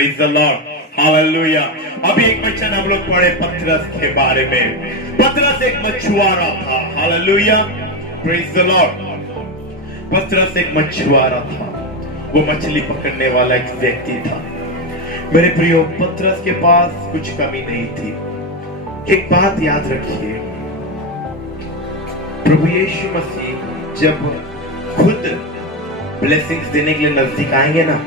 Praise the lord, hallelujah. अभी एक वचन हम लोग पढ़े पतरस के बारे में। पतरस एक मछुआरा था, हालेलुया, प्रेज द लॉर्ड। पतरस एक मछुआरा था, वो मछली पकड़ने वाला एक व्यक्ति था। मेरे प्रियो, पतरस के पास कुछ कमी नहीं थी। एक बात याद रखिए, प्रभु यीशु मसीह जब खुद ब्लेसिंग्स देने के लिए नजदीक आएंगे ना,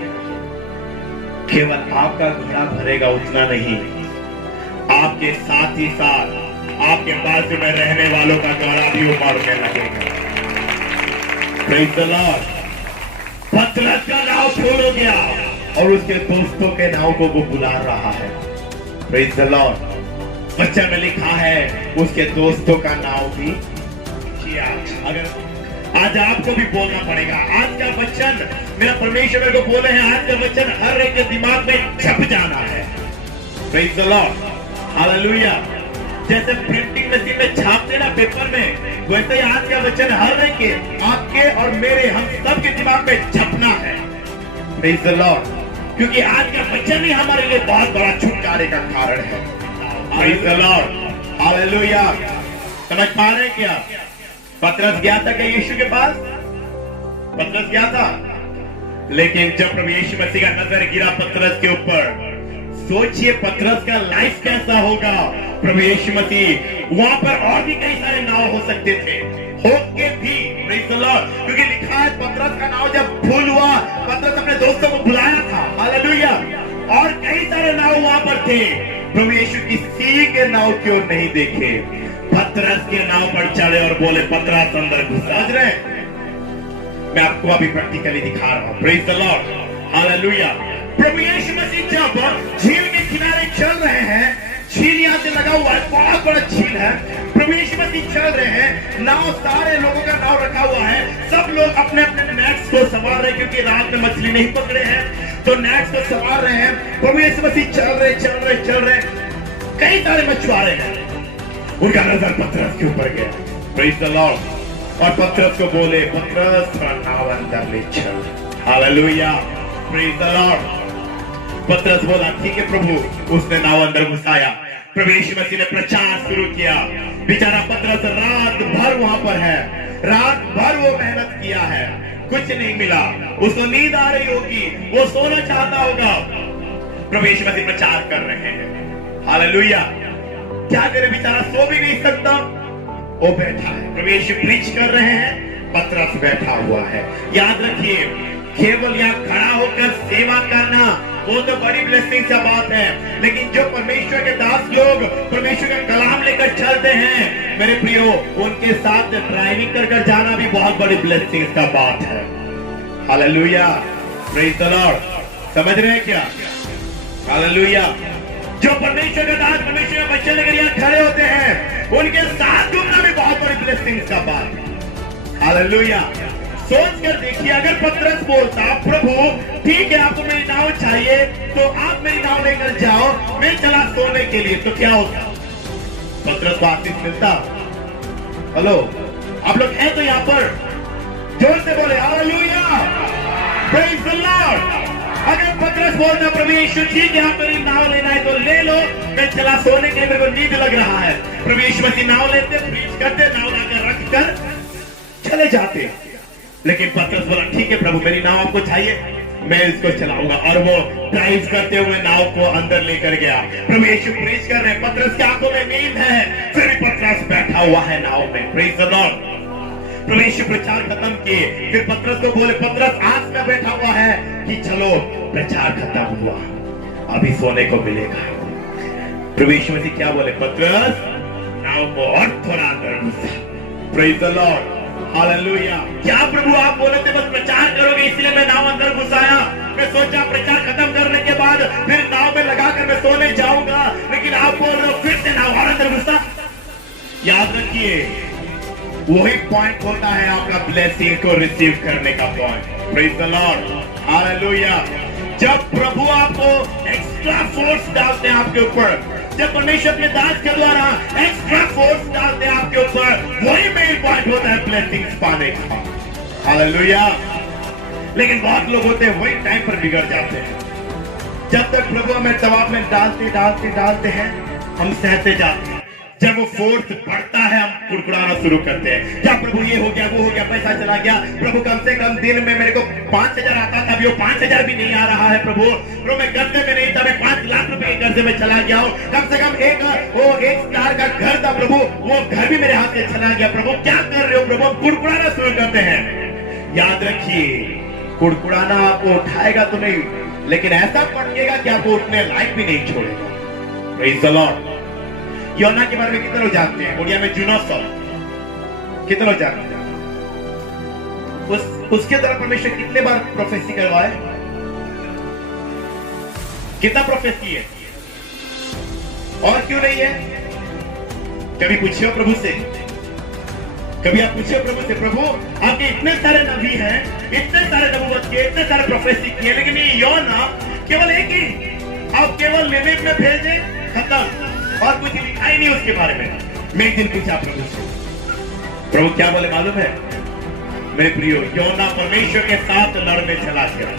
केवल आपका घड़ा भरेगा उतना नहीं, आपके साथ ही साथ आपके बाजू में रहने वालों का घड़ा भी उमड़ने लगेगा। Praise the Lord. पतरस का नाव फुल हो गया और उसके दोस्तों के नाव को वो बुला रहा है। Praise the Lord. वचन में लिखा है उसके दोस्तों का नाव भी किया। अगर आज आपको भी बोलना पड़ेगा, आज का वचन मेरा परमेश्वर मेरे को बोले हैं, आज का वचन हर एक के दिमाग में छप जाना है। Praise the lord, hallelujah. जैसे प्रिंटिंग मशीन में छापते ना पेपर में, वैसे ही आज का वचन हर एक के, आपके और मेरे, हम सब के दिमाग में छपना है। Praise the Lord. क्योंकि आज का वचन ही हमारे लिए बहुत बड़ा छुटकारे का कारण है। Praise the lord, hallelujah. समझ पा रहे हैं क्या? पतरस गया था क्या यीशु के पास? पतरस गया था, लेकिन जब प्रभु यीशु मसीह का नजर गिरा पतरस के ऊपर, सोचिए पतरस का लाइफ कैसा होगा। प्रभु यीशु मसीह, वहां पर और भी कई सारे नाव हो सकते थे, होके भी, प्रेज द लॉर्ड, क्योंकि लिखा है पतरस का नाव जब फुल हुआ, पतरस अपने दोस्तों को बुलाया था, हालेलुया। और कई सारे नाव वहां पर थे। प्रभु यीशु किसी के नाव क्यों नहीं देखे, पतरस के नाव पर चढ़े और बोले पतरस अंदर घुस। समझ रहे? मैं आपको अभी प्रैक्टिकली दिखा रहा हूं। Praise the lord, hallelujah. प्रभु यीशु मसीह जब झील के किनारे चल रहे हैं, झील यहाँ से लगा हुआ है, बहुत बड़ा झील है, प्रभु यीशु मसीह चल रहे हैं, नाव सारे लोगों का नाव रखा हुआ है, सब लोग अपने अपने नेट्स को संभाल रहे हैं, क्योंकि रात में मछली नहीं पकड़े हैं तो नेट्स को संभाल रहे हैं। प्रभु यीशु मसीह चल रहे, कई सारे मछुआरे हैं, उनका नजर पतरस के ऊपर गया। Praise the Lord. और पतरस को बोले, पतरस नाव अंदर ले चल, हालेलुया, प्रेज द लॉर्ड। पतरस बोला ठीक है प्रभु, उसने नाव अंदर घुसाया। प्रभु यीशु मसीह ने प्रचार शुरू किया। बेचारा पतरस रात भर वहां पर है, रात भर वो मेहनत किया है, कुछ नहीं मिला, उसको नींद आ रही होगी, वो सोना चाहता होगा। प्रभु यीशु मसीह प्रचार कर रहे हैं, हालेलुया। क्या करे, बेचारा सो भी नहीं सकता, वो बैठा है। प्रभु यीशु प्रीच कर रहे हैं, पतरस बैठा हुआ है। याद रखिए, केवल यहाँ खड़ा होकर सेवा करना वो तो बड़ी ब्लेसिंग का बात है, लेकिन जो परमेश्वर के दास लोग परमेश्वर का कलाम लेकर चलते हैं, मेरे प्रियो, उनके साथ ड्राइविंग कर जाना भी बहुत बड़ी ब्लेसिंग का बात है। Hallelujah, praise the Lord. समझ रहे हैं क्या? हालेलुया। जो परमेश्वर के दास, परमेश्वर के बच्चे लेकर यहाँ खड़े होते हैं, उनके साथ घूमना भी बहुत बड़ी ब्लेसिंग का बात है। हालेलुया। सोच कर देखिए, अगर पतरस बोलता प्रभु ठीक है आपको मेरी नाव चाहिए तो आप मेरी नाव लेकर जाओ, मैं चला सोने के लिए, तो क्या होता? पतरस को आशीष मिलता? हेलो, आप लोग हैं तो यहाँ पर जोर से बोले हालेलुया, प्रेज द लॉर्ड। अगर पतरस बोलता प्रभु यीशु ठीक है आप मेरी नाव लेना है तो ले लो, मैं चला सोने के लिए, मेरे को नींद लग रहा है। प्रभु यीशु मसीह नाव लेते, प्रीच करते, नाव लाकर रखकर चले जाते। लेकिन पतरस बोला ठीक है प्रभु मेरी नाव आपको चाहिए, मैं इसको चलाऊंगा, और वो ड्राइव करते हुए नाव को अंदर लेकर गया। प्रभु यीशु प्रीच कर रहे हैं, पतरस की आंखों में नींद है, फिर भी पतरस बैठा हुआ है नाव में। Praise the lord. प्रभु यीशु प्रचार खत्म किए, फिर पतरस को बोले पतरस आस में बैठा हुआ है कि चलो प्रचार खत्म हुआ, अभी सोने को मिलेगा। प्रभु यीशु मसीह क्या बोले? पतरस नाव को और थोड़ा अंदर घुसा। Praise the lord, hallelujah. क्या प्रभु आप बोले थे बस प्रचार करोगे इसलिए मैं नाव अंदर घुसाया? मैं सोचा प्रचार खत्म करने के बाद फिर नाव में लगाकर मैं सोने जाऊंगा, लेकिन आप बोल रहे हो फिर से नाव और अंदर घुसा। याद रखिए, वही पॉइंट होता है आपका ब्लेसिंग को रिसीव करने का point. Praise the lord, hallelujah. जब प्रभु आपको एक्स्ट्रा फोर्स डालते हैं आपके ऊपर, जब परमेश्वर अपने दास के द्वारा एक्स्ट्रा फोर्स डालते हैं आपके ऊपर, वही मेन पॉइंट होता है ब्लेसिंग्स पाने का। हालेलुया। लेकिन बहुत लोग होते हैं वही टाइम पर बिगड़ जाते हैं। जब तक प्रभु हमें दबाव में डालते हैं, हम सहते जाते हैं। जब वो फोर्स बढ़ता है, हम कुड़कुड़ाना शुरू करते हैं। क्या प्रभु ये हो गया, वो हो गया, पैसा चला गया। प्रभु कम से कम दिन में मेरे को 5,000 आता था, अभी वो 5,000 भी नहीं आ रहा है। प्रभु मैं कर्जे में नहीं था, मैं 5 लाख रुपए के कर्जे में चला गया हूँ। कम से कम एक स्टार का घर था प्रभु, वो घर भी मेरे हाथ से चला गया। प्रभु क्या कर रहे हो प्रभु? हम कुड़कुड़ाना शुरू करते हैं। याद रखिए, कुड़कुड़ाना आपको उठाएगा तो नहीं, लेकिन ऐसा पटकेगा कि आपको उठने लायक भी नहीं छोड़ेगा। Praise the Lord. योना के बारे में कितने लोग जानते हैं? उड़िया में जुनोसो, कितने लोग जानते हैं? उसके द्वारा परमेश्वर कितने बार प्रोफेसी करवाए? कितना प्रोफेसी है? और क्यों नहीं है? कभी पूछिए प्रभु से, कभी आप पूछिए प्रभु से, प्रभु आपके इतने सारे नबी हैं, इतने सारे नबूवत किए, इतने सारे प्रोफेसी किए, लेकिन ये योना केवल एक ही, आप केवल निनेवे में भेजे, खत्म, और कुछ लिखा ही नहीं उसके बारे में। मैं एक दिन पूछा प्रभु से, प्रभु क्या बोले मालूम है? मेरे प्रियो, योना परमेश्वर के साथ लड़ने चला गया,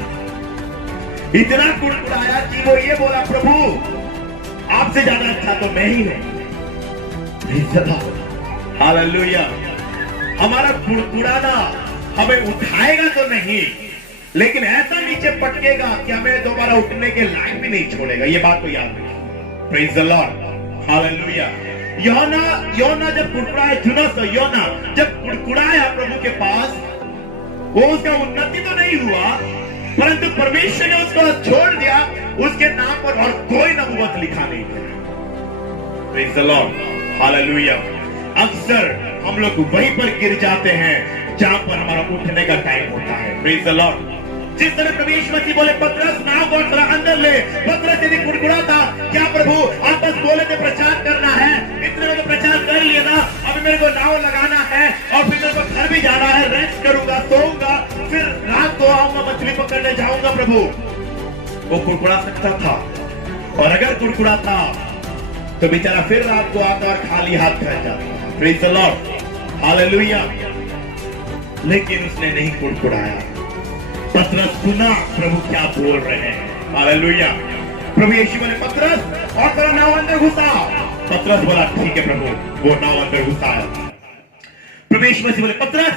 इतना कुड़कुड़ाया कि वो ये बोला, प्रभु आपसे ज्यादा अच्छा तो मैं ही हूं। हालेलुया। हमारा कुड़कुड़ाना हमें उठाएगा तो नहीं, लेकिन ऐसा नीचे पटकेगा कि हमें दोबारा उठने के लायक भी नहीं छोड़ेगा। ये बात को याद रखिए। Praise the lord. हालेलुया। योना जब कुड़कुड़ाया, योना जब कुड़कुड़ाया प्रभु के पास, वो उसका उन्नति तो नहीं हुआ, परंतु परमेश्वर ने उसको छोड़ दिया। उसके नाम पर और कोई नबूवत लिखा नहीं गया। Praise the lord. हालेलुया। अक्सर हम लोग वहीं पर गिर जाते हैं जहां पर हमारा उठने का टाइम होता है। Praise the Lord. जिस तरह प्रभु यीशु मसीह बोले, पतरस नाव को थोड़ा अंदर ले, पतरस यदि कुड़कुड़ा था, क्या प्रभु आप बस बोले थे प्रचार करना है, इतने में तो प्रचार कर लिया ना, अभी मेरे को नाव लगाना है और फिर मेरे को घर भी जाना है, रेस्ट करूंगा, सोऊंगा, फिर रात को आऊंगा, मछली पकड़ने जाऊंगा। प्रभु वो कुड़कुड़ा सकता था, और अगर कुड़कुड़ा था तो बेचारा फिर रात को आता और खाली हाथ घर जाता। Praise the lord. हालेलुया। लेकिन उसने नहीं कुड़कुड़ाया। पतरस सुना प्रभु क्या बोल रहे हैं। हालेलुया। प्रभु यीशु बोले, पतरस और तेरा नाव अंदर घुसा। पतरस बोला, ठीक है प्रभु। वो नाव अंदर घुसाया। प्रभु यीशु मसीह बोले, पतरस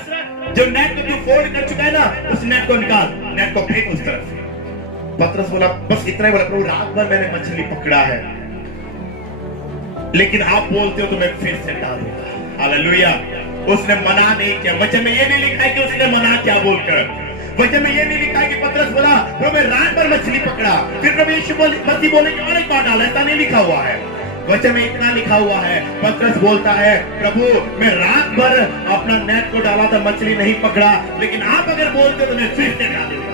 जो नेट को तू फोल्ड कर चुका है ना, उस नेट को निकाल, नेट को फेंक उस तरफ से। पतरस बोला, बस इतना ही बोला, प्रभु रात भर मैंने मछली पकड़ा है, लेकिन आप बोलते हो तो मैं फिर से डालूंगा। हालेलुया। उसने मना नहीं किया। वचन में ये नहीं लिखा है कि उसने मना क्या बोलकर, वचन में ये नहीं लिखा है कि पतरस बोला, प्रभु मैं रात भर मछली पकड़ा, फिर प्रभु यीशु मसीह बोले कि और एक बार डाला, ऐसा नहीं लिखा हुआ है। वचन में इतना लिखा हुआ है, पतरस बोलता है, प्रभु मैं रात भर अपना नेट को डाला था, मछली नहीं पकड़ा, लेकिन आप अगर बोलते तो मैं फिर से डालूंगा।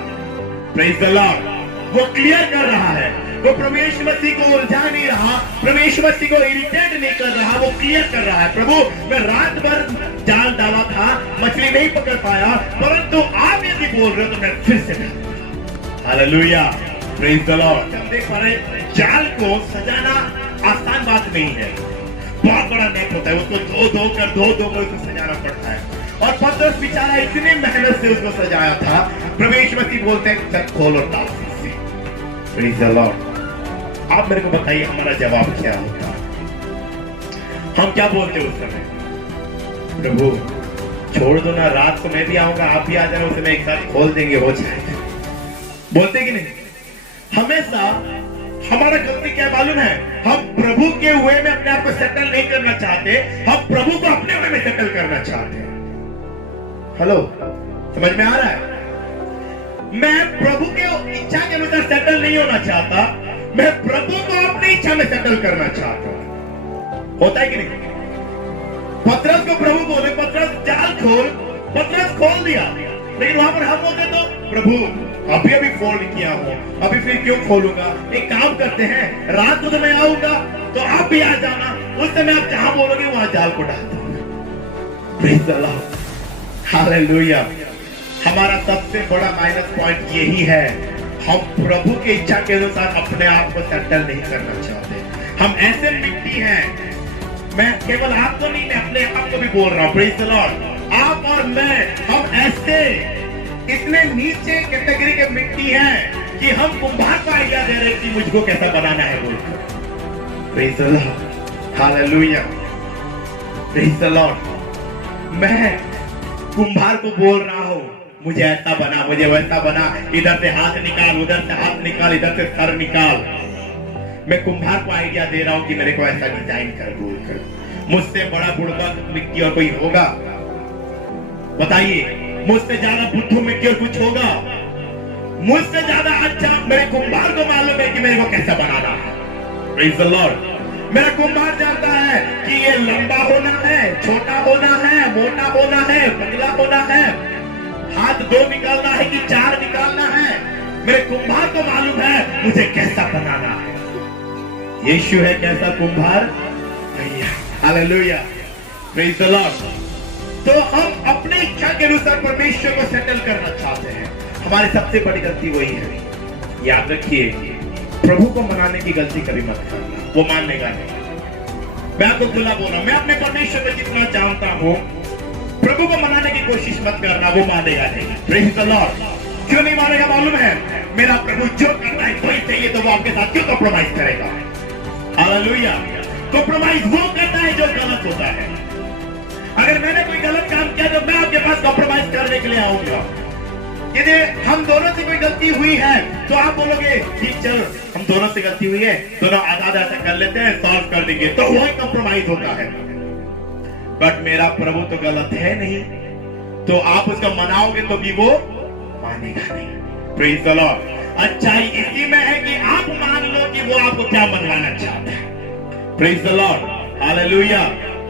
Praise the Lord. वो क्लियर कर रहा है, वो प्रभु यीशु मसीह को उलझा नहीं रहा, प्रभु यीशु मसीह को इरिटेट नहीं कर रहा, वो क्लियर कर रहा है, प्रभु मैं रात भर जाल डाला था, मछली नहीं पकड़ पाया, परंतु आप यदि बोल रहे हो तो मैं फिर से डालूंगा। हालेलुया। Praise the Lord. हम देख पा रहे, जाल को सजाना आसान बात नहीं है, बहुत बड़ा नेट होता है, उसको धो कर उसको सजाना पड़ता है। और पतरस बेचारा इतनी मेहनत से उसको सजाया था। प्रभु यीशु मसीह बोलते हैं, चल खोलो ताला। Praise the Lord. आप मेरे को बताइए हमारा जवाब क्या होता? हम क्या बोलते उस समय? प्रभु छोड़ दो ना, रात को मैं भी आऊंगा, आप भी आ जाना, उसे मैं एक साथ खोल देंगे, हो जाएगा। बोलते कि नहीं? हमेशा हमारा गलती क्या मालूम है? हम प्रभु के हुए में अपने आप को सेटल नहीं करना चाहते, हम प्रभु को अपने हुए में सेटल करना चाहते हैं। हेलो, समझ में आ रहा है? मैं प्रभु के इच्छा के अनुसार सेटल नहीं होना चाहता, मैं प्रभु को अपनी इच्छा में सेटल करना चाहता हूं। होता है कि नहीं? पतरस को प्रभु बोले, पतरस जाल खोल, पतरस खोल दिया, लेकिन वहां पर हम होते तो, प्रभु अभी फोल्ड किया हूं, अभी फिर क्यों खोलूंगा? एक काम करते हैं, रात को तो मैं आऊंगा, तो आप भी आ जाना, उस समय आप जहां बोलोगे वहां जाल को डाल दूंगा। Praise the lord. हालेलुया। हमारा सबसे बड़ा माइनस पॉइंट यही है, हम प्रभु की इच्छा के अनुसार अपने आप को सेटल नहीं करना चाहते। हम ऐसे मिट्टी हैं, मैं केवल आपको नहीं, मैं अपने आप को भी बोल रहा हूं। Praise the Lord. आप और मैं, हम ऐसे इतने नीचे कैटेगरी के मिट्टी हैं कि हम कुम्हार को आइडिया दे रहे कि मुझको कैसा बनाना है बोलकर। Praise the lord, hallelujah, praise the Lord. मैं कुम्हार को बोल रहा हूं मुझे ऐसा बना, मुझे वैसा बना, इधर से हाथ निकाल, उधर से हाथ निकाल, इधर से सर निकाल। मैं कुम्हार को आइडिया दे रहा हूं कि मेरे को ऐसा डिजाइन कर बोलकर। मुझसे बड़ा बुड़बक मिट्टी और कोई होगा? बताइए, मुझसे ज्यादा बुद्धू मिट्टी और कुछ होगा? मुझसे ज्यादा अच्छा मेरे कुम्हार को मालूम है कि मेरे को कैसा बनाना है। Praise the Lord. मेरा कुम्हार जानता है कि ये लंबा होना है, छोटा होना है, मोटा होना है, पतला होना है, हाथ 2 निकालना है कि 4 निकालना है। मेरे कुम्हार को मालूम है मुझे कैसा बनाना है। यीशु है कैसा कुम्हार? Hallelujah, praise the Lord. तो हम अपनी इच्छा के अनुसार परमेश्वर को सेटल करना चाहते हैं। हमारी सबसे बड़ी गलती वही है। याद रखिए, प्रभु को मनाने की गलती कभी मत करना, वो मानेगा नहीं। मैं आपको खुला बोल रहा हूं, मैं अपने परमेश्वर को जितना जानता हूं, प्रभु को मनाने की कोशिश मत करना, वो मानेगा नहीं। Praise the Lord. क्यों नहीं मानेगा मालूम है? मेरा प्रभु जो करता है वही चाहिए, तो वो आपके साथ क्यों कॉम्प्रोमाइज करेगा? हालेलुया। कॉम्प्रोमाइज वो करता है जो गलत होता है। अगर मैंने कोई गलत काम किया तो मैं आपके पास कॉम्प्रोमाइज करने के लिए आऊंगा। यदि हम दोनों से कोई गलती हुई है तो आप बोलोगे ठीक, चल हम दोनों से गलती हुई है, दोनों आधा ऐसा कर लेते हैं, सॉल्व कर देंगे, तो वही कॉम्प्रोमाइज होता है। बट मेरा प्रभु तो गलत है नहीं, तो आप उसको मनाओगे तो भी वो मानेगा नहीं। Praise the Lord. अच्छाई इसी में है कि आप मान लो कि वो आपको क्या मनवाना चाहता है। Praise the lord, hallelujah.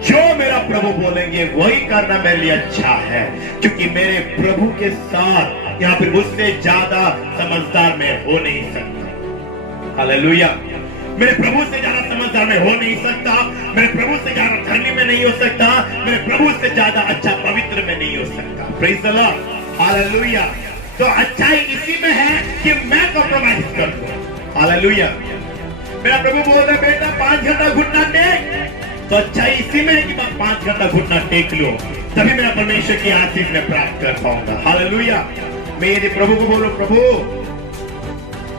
जो मेरा प्रभु बोलेंगे वही करना मेरे लिए अच्छा है, क्योंकि मेरे प्रभु के साथ यहाँ पे मुझसे ज्यादा समझदार मैं हो नहीं सकता। हालेलुया। मेरे प्रभु से ज्यादा समझदार मैं हो नहीं सकता, मेरे प्रभु से ज्यादा धर्मी में नहीं हो सकता, मेरे प्रभु से ज्यादा अच्छा पवित्र में नहीं हो सकता। Praise the lord, hallelujah. तो अच्छाई इसी में है कि मैं कॉम्प्रोमाइज कर दूं। हालेलुया। मेरा प्रभु बोल रहा है बेटा 5 घंटा घुटना टेक, तो अच्छा इसी में है कि 5 घंटा घुटना टेक लो, तभी मेरा परमेश्वर की आशीष में प्राप्त कर पाऊंगा। हालेलुया। मैं यदि प्रभु को बोलूं प्रभु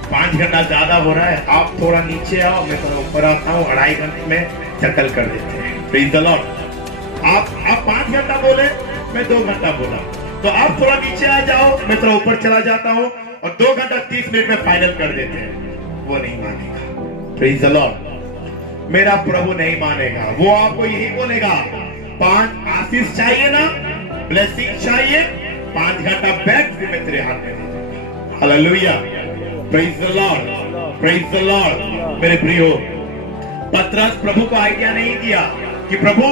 5 घंटा ज्यादा हो रहा है, आप थोड़ा नीचे आओ, मैं थोड़ा ऊपर आता हूँ, 2.5 घंटे में चक्कर कर देते हैं। Praise the Lord. आप 5 घंटा बोले, मैं 2 घंटा बोला, तो आप थोड़ा नीचे आ जाओ, मैं थोड़ा ऊपर चला जाता हूँ, और 2 घंटा 30 मिनट में फाइनल कर देते हैं। वो नहीं मानेगा। Praise the Lord. मेरा प्रभु नहीं मानेगा, वो आपको यही बोलेगा 5 आशीष चाहिए ना, ब्लेसिंग चाहिए, 5 घंटा बैठ फिर मैं तेरे हाथ में दे दूंगा। Hallelujah. Praise the Lord, praise the Lord. मेरे प्रियो, पतरस प्रभु को आज्ञा नहीं दिया कि प्रभु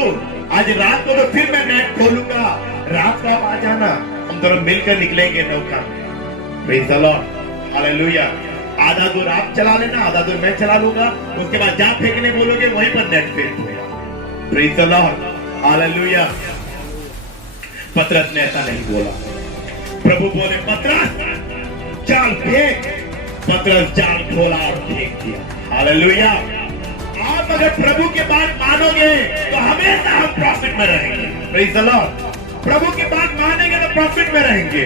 आज रात को तो फिर मैं नेट खोलूंगा, रात को आप आ जाना, हम दोनों मिलकर निकलेंगे नौका में। Praise the lord, hallelujah. आधा दूर आप चला लेना, आधा दूर मैं चला लूंगा, उसके बाद जहां फेंकने बोलोगे वहीं पर नेट फेंक दूंगा। Praise the lord, hallelujah. पतरस ने ऐसा नहीं बोला। प्रभु बोले पतरस जाल फेंक, पतरस जाल खोला और फेंक दिया। हालेलुया। आप अगर प्रभु के बात मानोगे तो हमेशा हम प्रॉफिट में रहेंगे। Praise the lord. प्रभु की बात मानेंगे तो प्रॉफिट में रहेंगे,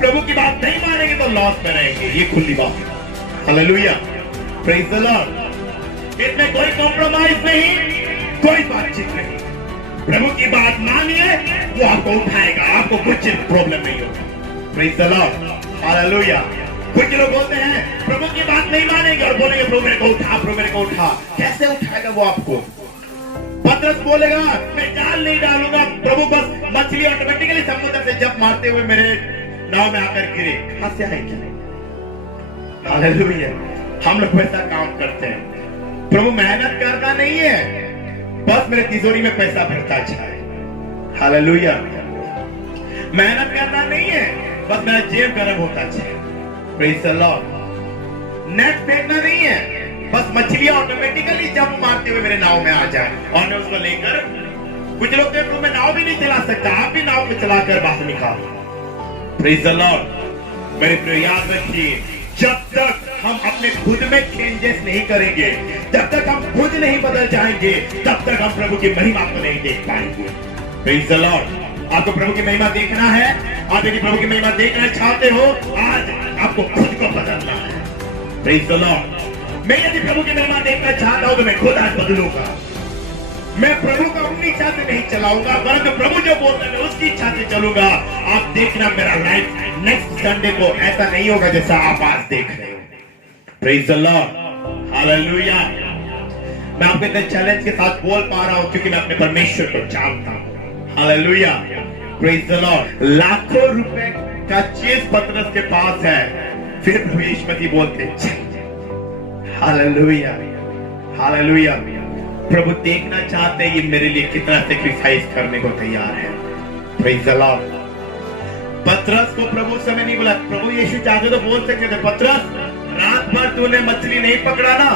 प्रभु की बात नहीं मानेंगे तो लॉस में रहेंगे। ये खुली बात है। हालेलुया। Praise the Lord. इसमें कोई कॉम्प्रोमाइज नहीं, कोई बातचीत नहीं। प्रभु की बात मानिए, वो आपको उठाएगा, आपको कुछ प्रॉब्लम नहीं होगा। Praise the lord, hallelujah. कुछ लोग बोलते हैं प्रभु की बात नहीं मानेंगे और बोलेंगे प्रभु मेरे को उठा, प्रभु मेरे को उठा। कैसे उठाएगा वो आपको? पतरस बोलेगा मैं जाल नहीं डालूंगा, प्रभु बस मछली ऑटोमेटिकली समुद्र से जब मारते हुए मेरे नाव में आकर गिरे। कहां से आएगी? हालेलुया। हम लोग वैसा काम करते हैं। प्रभु मेहनत करना नहीं है, बस मेरे तिजोरी में पैसा भरता जाए। हालेलुया। मेहनत करना नहीं है, बस मेरा जेब गर्म होता जाए। Praise the Lord. नेट फेंकना नहीं है, बस मछलियां ऑटोमेटिकली जब मारते हुए मेरे नाव में आ जाए और मैं उसको लेकर। कुछ लोग तो मैं नाव भी नहीं चला सकता, आप भी नाव को चलाकर बाहर निकालो। Praise the Lord. मेरे प्रिय याद रखिए, जब तक हम अपने खुद में चेंजेस नहीं करेंगे, जब तक हम खुद नहीं बदल जाएंगे, तब तक हम प्रभु की महिमा को नहीं देख पाएंगे। प्रेज द लॉर्ड, आपको प्रभु की महिमा देखना है, आप यदि प्रभु की महिमा देखना चाहते हो, आज आपको खुद को बदलना है। Praise the Lord. मैं यदि प्रभु की महिमा देखना चाहता हूं तो मैं खुद आज बदलूंगा। मैं प्रभु का अपनी इच्छा से नहीं चलाऊंगा, परंतु प्रभु जो बोलता है मैं उसकी इच्छा से चलूंगा। आप देखना मेरा लाइफ नेक्स्ट संडे को ऐसा नहीं होगा जैसा आप आज देख रहे हो। Praise the lord, hallelujah. मैं आपके इतने चैलेंज के साथ बोल पा रहा हूं क्योंकि मैं अपने परमेश्वर को जानता हूं। Hallelujah, praise the Lord. लाखों रुपए का चीज पतरस के पास है, फिर प्रभु यीशु मसीह बोलते हालेलुया, हालेलुया। प्रभु देखना चाहते हैं ये मेरे लिए कितना सैक्रिफाइस करने को तैयार है। Praise the Lord. पतरस को प्रभु उस समय नहीं बोला, प्रभु यीशु चाहते तो बोल सकते थे, पतरस रात भर तूने मछली नहीं पकड़ा ना,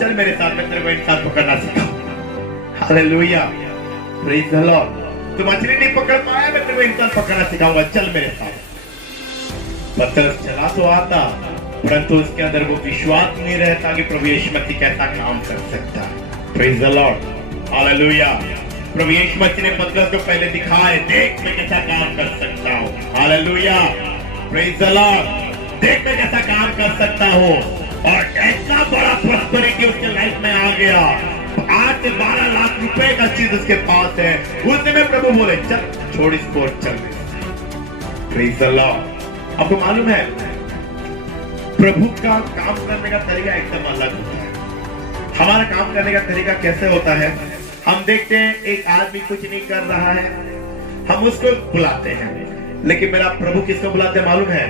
चल मेरे साथ, मैं तेरे को इंसान पकड़ना सिखाऊंगा। Hallelujah, praise the Lord. तू मछली नहीं पकड़ पाया, मैं तेरे को इंसान पकड़ना सिखाऊंगा, चल मेरे साथ। पतरस चला तो आता, परंतु उसके अंदर वो विश्वास नहीं रहता कि प्रभु यीशु मसीह कैसा काम कर सकता है। Praise the lord, hallelujah. प्रभु यीशु मसीह ने पतरस को पहले दिखाए, देख मैं कैसा काम कर सकता हूँ। Hallelujah, praise the Lord. देख मैं कैसा काम कर सकता हूँ, और ऐसा बड़ा प्रॉस्पेरिटी उसके लाइफ में आ गया। 8 से 12 लाख रुपए का चीज उसके पास है। उस समय प्रभु बोले, चल छोड़ इसको और चल। Praise the Lord. आपको मालूम है प्रभु का काम करने का तरीका एकदम अलग होता है। हमारा काम करने का तरीका कैसे होता है? हम देखते हैं एक आदमी कुछ नहीं कर रहा है, हम उसको बुलाते हैं, लेकिन मेरा प्रभु किसको बुलाते हैं मालूम है?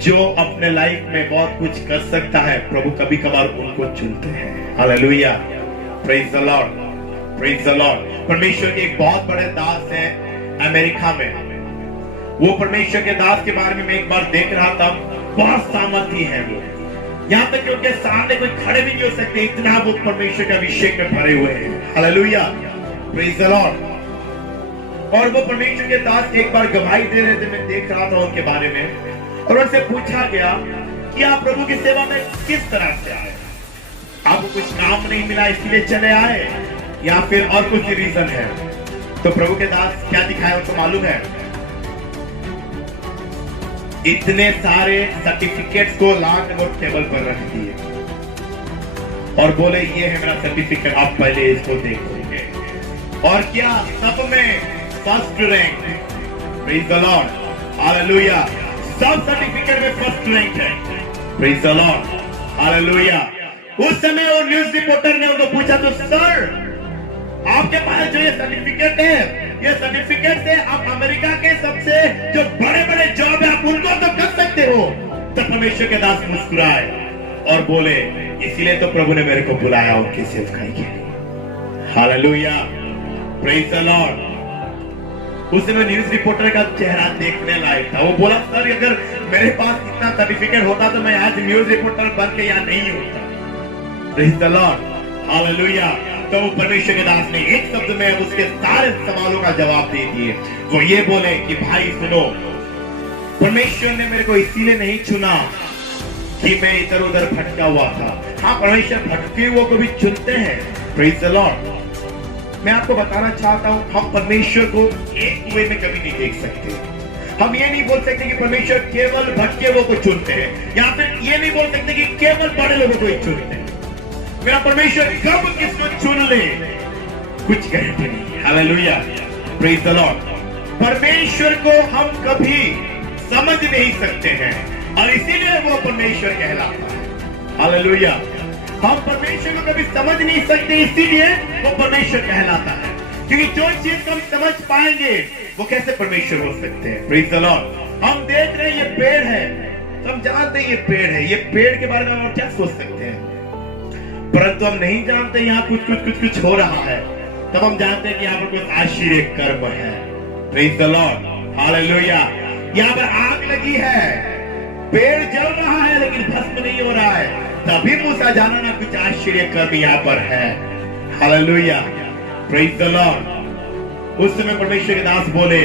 जो अपने लाइफ में बहुत कुछ कर सकता है, प्रभु कभी कभार उनको चुनते हैं। Hallelujah, praise the Lord, praise the Lord. परमेश्वर के एक बहुत बड़े दास हैं अमेरिका में। वो परमेश्वर के दास के बारे में मैं एक बार देख रहा था, बहुत सामर्थी है वो, यहाँ तक कि उनके सामने कोई खड़े भी नहीं हो सकते, इतना वो परमेश्वर के अभिषेक में भरे हुए हैं। Hallelujah, praise the Lord. और वो परमेश्वर के दास एक बार गवाही दे रहे थे, मैं देख रहा था उनके बारे में, और उनसे पूछा गया कि आप प्रभु की सेवा में किस तरह से आए? आपको कुछ काम नहीं मिला इसलिए चले आए, या फिर और कुछ रीजन है? तो प्रभु के दास क्या दिखाया उनको मालूम है? इतने सारे सर्टिफिकेट्स को लाकर वो टेबल पर रख दिए और बोले, ये है मेरा सर्टिफिकेट, आप पहले इसको देखोगे। और क्या सब में first rank. Praise the lord, hallelujah. सब सर्टिफिकेट में फर्स्ट रैंक है। Praise the lord, hallelujah. उस समय वो न्यूज रिपोर्टर ने उनको पूछा, तो सर आपके पास जो ये सर्टिफिकेट है, ये सर्टिफिकेट से आप अमेरिका के सबसे जो बड़े बड़े जॉब है आप उनको तो कर सकते हो। तो परमेश्वर के दास मुस्कुराए और बोले, इसीलिए तो प्रभु ने मेरे को बुलाया उनकी सेवकाई के लिए। Hallelujah, praise the Lord. उस समय न्यूज रिपोर्टर का चेहरा देखने लायक था। वो बोला, सर अगर मेरे पास इतना सर्टिफिकेट होता तो मैं आज न्यूज रिपोर्टर बन के यहाँ नहीं होता। Praise the lord, hallelujah. तो वो परमेश्वर के दास ने एक शब्द में उसके सारे सवालों का जवाब दे दिए। वो ये बोले कि भाई सुनो, परमेश्वर ने मेरे को इसीलिए नहीं चुना कि मैं इधर उधर भटका हुआ था। हाँ, परमेश्वर भटके हुए को भी चुनते हैं। Praise the Lord. मैं आपको बताना चाहता हूं, हम परमेश्वर को एक वे में कभी नहीं देख सकते। हम ये नहीं बोल सकते कि परमेश्वर केवल भटके हुए को चुनते हैं, या फिर ये नहीं बोल सकते कि केवल बड़े लोगों को ही चुनते हैं। मेरा परमेश्वर कब किसको चुन ले कुछ गारंटी नहीं। Hallelujah, praise the Lord. परमेश्वर को हम कभी समझ नहीं सकते हैं और इसीलिए वो परमेश्वर कहलाता है। हालेलुया। हम परमेश्वर को कभी समझ नहीं सकते, इसीलिए वो परमेश्वर कहलाता है। क्योंकि जो चीज हम समझ पाएंगे वो कैसे परमेश्वर हो सकते हैं। Praise the Lord. हम देख रहे हैं ये पेड़ है, तो हम जानते हैं ये पेड़ है, ये पेड़ के बारे में हम क्या सोच सकते हैं, परंतु हम नहीं जानते यहाँ कुछ हो रहा है, तब हम जानते हैं कि यहाँ पर कुछ आश्चर्य कर्म है। Praise the lord, hallelujah. यहाँ पर आग लगी है, पेड़ जल रहा है लेकिन भस्म नहीं हो रहा है, तभी मूसा जाना ना कुछ आश्चर्य कर्म यहाँ पर है। Hallelujah, praise the Lord. उस समय परमेश्वर के दास बोले,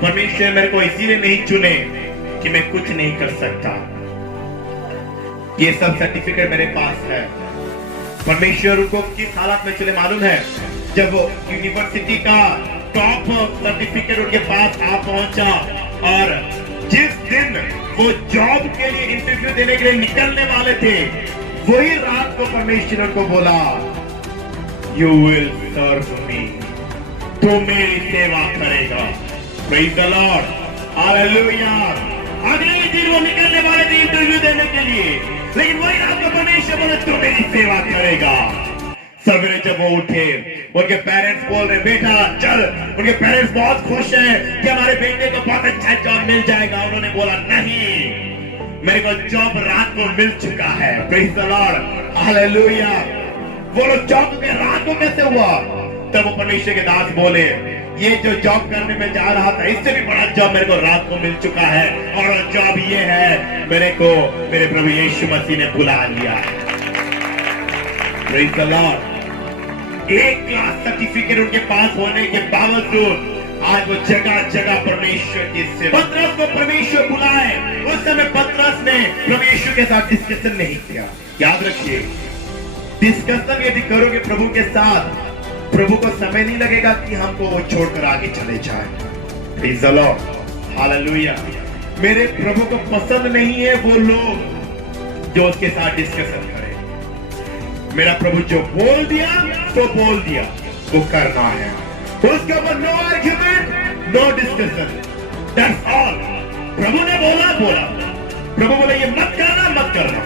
परमेश्वर मेरे को इसीलिए नहीं चुने कि मैं कुछ नहीं कर सकता, ये सब सर्टिफिकेट मेरे पास है। परमेश्वर उनको किस हालत में चले मालूम है? जब वो यूनिवर्सिटी का टॉप सर्टिफिकेट उनके पास आ पहुंचा, और जिस दिन वो जॉब के लिए इंटरव्यू देने के लिए निकलने वाले थे, वही रात को परमेश्वर को बोला, यू विल सर्व मी, तू मेरी सेवा करेगा। Praise the lord, hallelujah. अगले ही दिन वो निकलने वाले थे इंटरव्यू देने के लिए, लेकिन वही रात को परमेश्वर बोले, तू मेरी सेवा करेगा। सवेरे जब वो उठे, उनके पेरेंट्स बोल रहे, बेटा चल। उनके पेरेंट्स बहुत खुश हैं कि हमारे बेटे को बहुत अच्छा जॉब मिल जाएगा। उन्होंने बोला, नहीं, मेरे को जॉब रात को मिल चुका है। Praise the lord, hallelujah. वो लोग जॉब में रात को कैसे हुआ? तब वो परमेश्वर के दास बोले, ये जो जॉब करने में जा रहा था, इससे भी बड़ा जॉब मेरे को रात को मिल चुका है, और जॉब ये है, मेरे को मेरे प्रभु यीशु मसीह ने बुला लिया है। Praise the Lord. एक क्लास सर्टिफिकेट उनके पास होने के बावजूद आज वो जगह जगह परमेश्वर की सेवा। पतरस को परमेश्वर बुलाए, उस समय पतरस ने परमेश्वर के साथ डिस्कशन नहीं किया। याद रखिए, डिस्कशन यदि करोगे प्रभु के साथ, प्रभु को समय नहीं लगेगा कि हमको वो छोड़कर आगे चले जाए। Praise the lord, hallelujah. मेरे प्रभु को पसंद नहीं है वो लोग जो उसके साथ डिस्कशन करें। मेरा प्रभु जो बोल दिया तो बोल दिया, वो करना है। उसके ऊपर no argument, no discussion, that's all. प्रभु ने बोला बोला, प्रभु बोले ये मत करना, मत करना।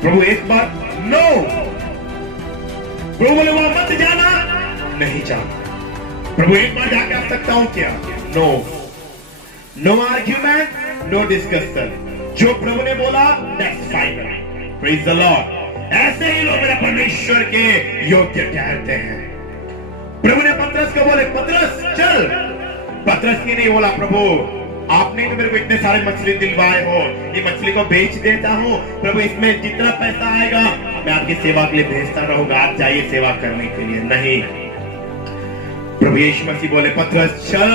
प्रभु एक बार नो, प्रभु बोले वहां मत जाना, नहीं जाना। प्रभु एक बार जाके आ सकता हूं क्या? No, no argument, no discussion. जो प्रभु ने बोला that's final. Praise the Lord. ऐसे ही लोग मेरे परमेश्वर के योग्य ठहरते हैं। प्रभु ने पतरस को बोले, पतरस चल। पतरस ने नहीं बोला, प्रभु आपने तो मेरे को इतने सारे मछली दिलवाए हो, ये मछली को बेच देता हूँ प्रभु, इसमें जितना पैसा आएगा मैं आपकी सेवा के लिए भेजता रहूंगा, आप जाइए सेवा करने के लिए। नहीं, प्रभु यीशु मसीह बोले, पतरस चल।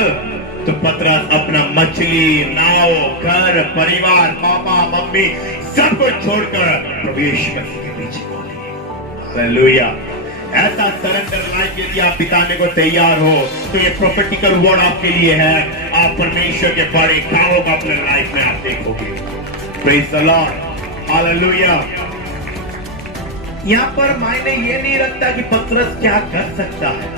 तो पतरस अपना मछली, नाव, घर, परिवार, पापा, मम्मी सब कुछ छोड़कर प्रभु यीशु मसीह के पीछे बोले। हालेलुया। ऐसा सरेंडर लाइफ यदि आप बिताने को तैयार हो तो ये प्रोफेटिकल वर्ड आपके लिए है। आप परमेश्वर के बड़े कामों को अपने लाइफ में आप देखोगे। Praise the lord, hallelujah. यहाँ पर मायने ये नहीं रखता कि पतरस क्या कर सकता है।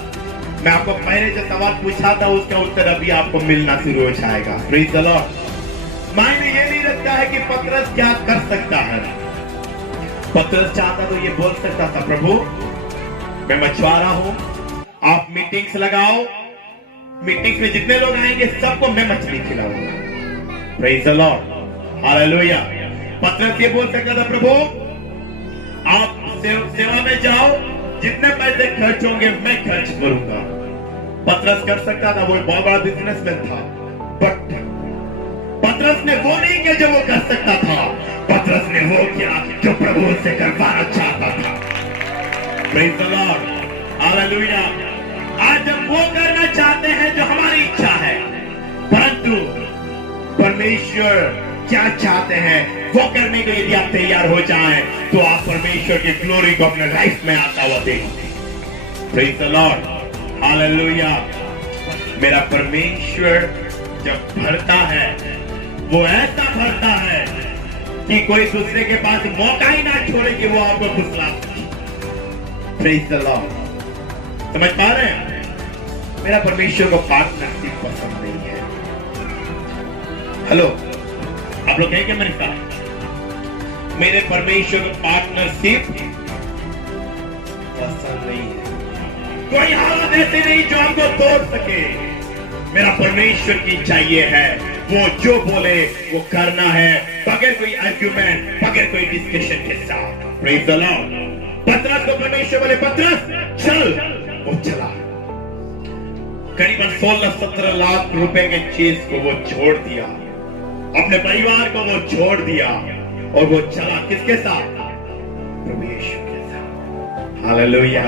मैं आपको पहले जो सवाल पूछा था उसका उत्तर अभी आपको मिलना शुरू हो जाएगा। Praise the Lord. मायने ये नहीं रखता है कि पतरस क्या कर सकता है। पतरस चाहता तो ये बोल सकता था, प्रभु मैं मछुआरा हूं, आप मीटिंग्स लगाओ, मीटिंग्स में जितने लोग आएंगे सबको मैं मछली खिलाऊंगा। Praise the lord, hallelujah. पतरस ये बोल सकता था, प्रभु आप सेवा में जाओ, जितने पैसे खर्च होंगे मैं खर्च करूंगा। पतरस कर सकता था, वो बहुत बड़ा बिजनेसमैन था, बट पतरस ने वो नहीं किया जो वो कर सकता था। पतरस ने वो किया जो प्रभु से करवाना चाहता था। Praise the lord, hallelujah. आज हम वो करना चाहते हैं जो हमारी इच्छा है, परंतु परमेश्वर क्या चाहते हैं वो करने के लिए यदि आप तैयार हो जाएं तो आप परमेश्वर की ग्लोरी को अपने लाइफ में आता हुआ देखेंगे। Praise the lord, hallelujah. मेरा परमेश्वर जब भरता है वो ऐसा भरता है कि कोई दूसरे के पास मौका ही ना छोड़े कि वो आपको फुसला सके। प्रेज द लॉर्ड, समझ पा रहे हैं? मेरा परमेश्वर को पार्टनरशिप पसंद नहीं है। हेलो, आप लोग कहेंगे मेरे साथ, मेरे परमेश्वर को पार्टनरशिप पसंद नहीं है। कोई हालत ऐसे नहीं जो हमको तोड़ सके। मेरा परमेश्वर की चाहिए है, वो जो बोले वो करना है, बगैर कोई आर्ग्यूमेंट, बगैर कोई डिस्कशन के साथ। Praise the Lord. पतरस को परमेश्वर बोले, पतरस चल, वो चला। करीबन 16-17 लाख रुपए के चीज को वो छोड़ दिया, अपने परिवार को वो छोड़ दिया, और वो चला किसके साथ? प्रभु यीशु के साथ। हालेलुया।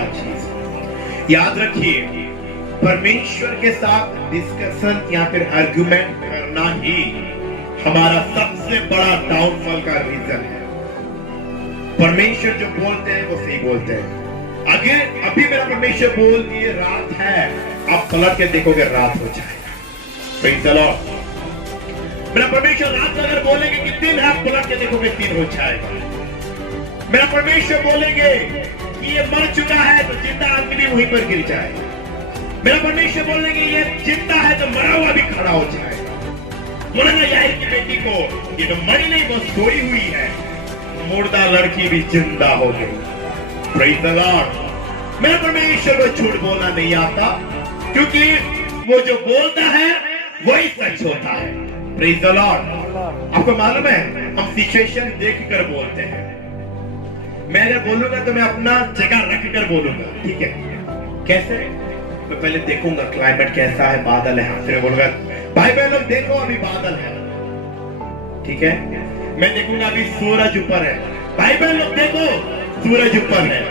याद रखिए, परमेश्वर के साथ डिस्कशन या फिर आर्गुमेंट करना ही हमारा सबसे बड़ा डाउनफॉल का रीजन है। परमेश्वर जो बोलते हैं वो सही बोलते हैं। अगर अभी मेरा परमेश्वर बोल दिए रात है, आप पलट के देखोगे रात हो जाएगा। Praise the Lord. मेरा परमेश्वर रात को अगर बोलेंगे कि दिन है, आप पलट के देखोगे दिन हो जाएगा। मेरा परमेश्वर बोलेंगे कि ये मर चुका है तो जिंदा आदमी भी वहीं पर गिर जाएगा। मेरा परमेश्वर बोलेंगे ये जिंदा है तो मरा हुआ भी खड़ा हो जाएगा। बोलेगा यार की बेटी को ये तो मरी नहीं, वो सोई हुई है, मुर्दा लड़की भी जिंदा हो गई। Praise the Lord. मेरा परमेश्वर को झूठ बोलना नहीं आता, क्योंकि वो जो बोलता है वही सच होता है। Praise the Lord. आपको मालूम है हम सिचुएशन देखकर बोलते हैं। मैं अगर बोलूंगा तो मैं अपना जगह रखकर बोलूंगा, ठीक है? कैसे? मैं पहले देखूंगा क्लाइमेट कैसा है, बादल है, फिर बोलूंगा भाई बहन लोग देखो अभी बादल है, ठीक है? मैं देखूंगा अभी सूरज ऊपर है, भाई बहन लोग देखो सूरज ऊपर है।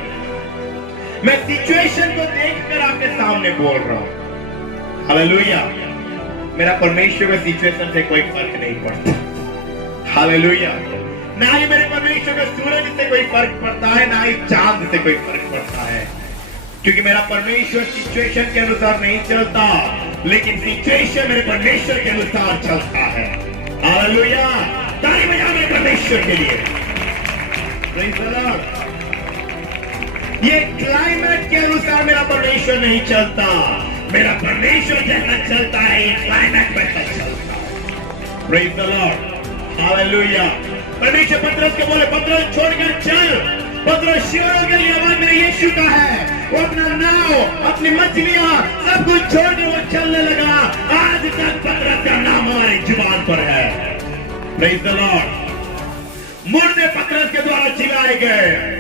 मैं सिचुएशन को देखकर आपके सामने बोल रहा हूं। हालेलुया। मेरा परमेश्वर में सिचुएशन से कोई फर्क नहीं पड़ता। हालेलुया। ना ही मेरे परमेश्वर में सूरज से कोई फर्क पड़ता है, ना ही चांद से कोई फर्क पड़ता है, क्योंकि मेरा परमेश्वर सिचुएशन के अनुसार नहीं चलता, लेकिन सिचुएशन मेरे परमेश्वर के अनुसार चलता है। हालेलुया। ताली बजाओ मेरे परमेश्वर के लिए। Praise the Lord. ये क्लाइमेट के अनुसार मेरा परमेश्वर नहीं चलता, मेरा परमेश्वर जैसा चलता है ये क्लाइमेट वैसा चलता है। Praise the lord. हालेलुया। परमेश्वर पतरस को बोले पतरस छोड़कर चल। पतरस शिवरों के लिए आवाज मेरे यीशु का है। वो अपना नाव, अपनी मछलियां सब कुछ छोड़कर वो चलने लगा। आज तक पतरस का नाम हमारी जुबान पर है। Praise the Lord. मुर्दे पतरस के द्वारा जिलाए गए।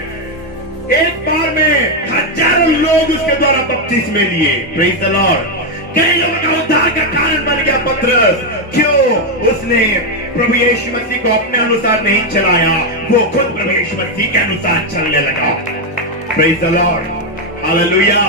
एक बार में हजारों लोग उसके द्वारा बपतिस्मे लिए। Praise the Lord. कई लोगों का उद्धार का कारण बन गया पतरस। क्यों? उसने प्रभु यीशु मसीह को अपने अनुसार नहीं चलाया, वो खुद प्रभु यीशु मसीह के अनुसार चलने लगा। Praise the lord. हालेलुया।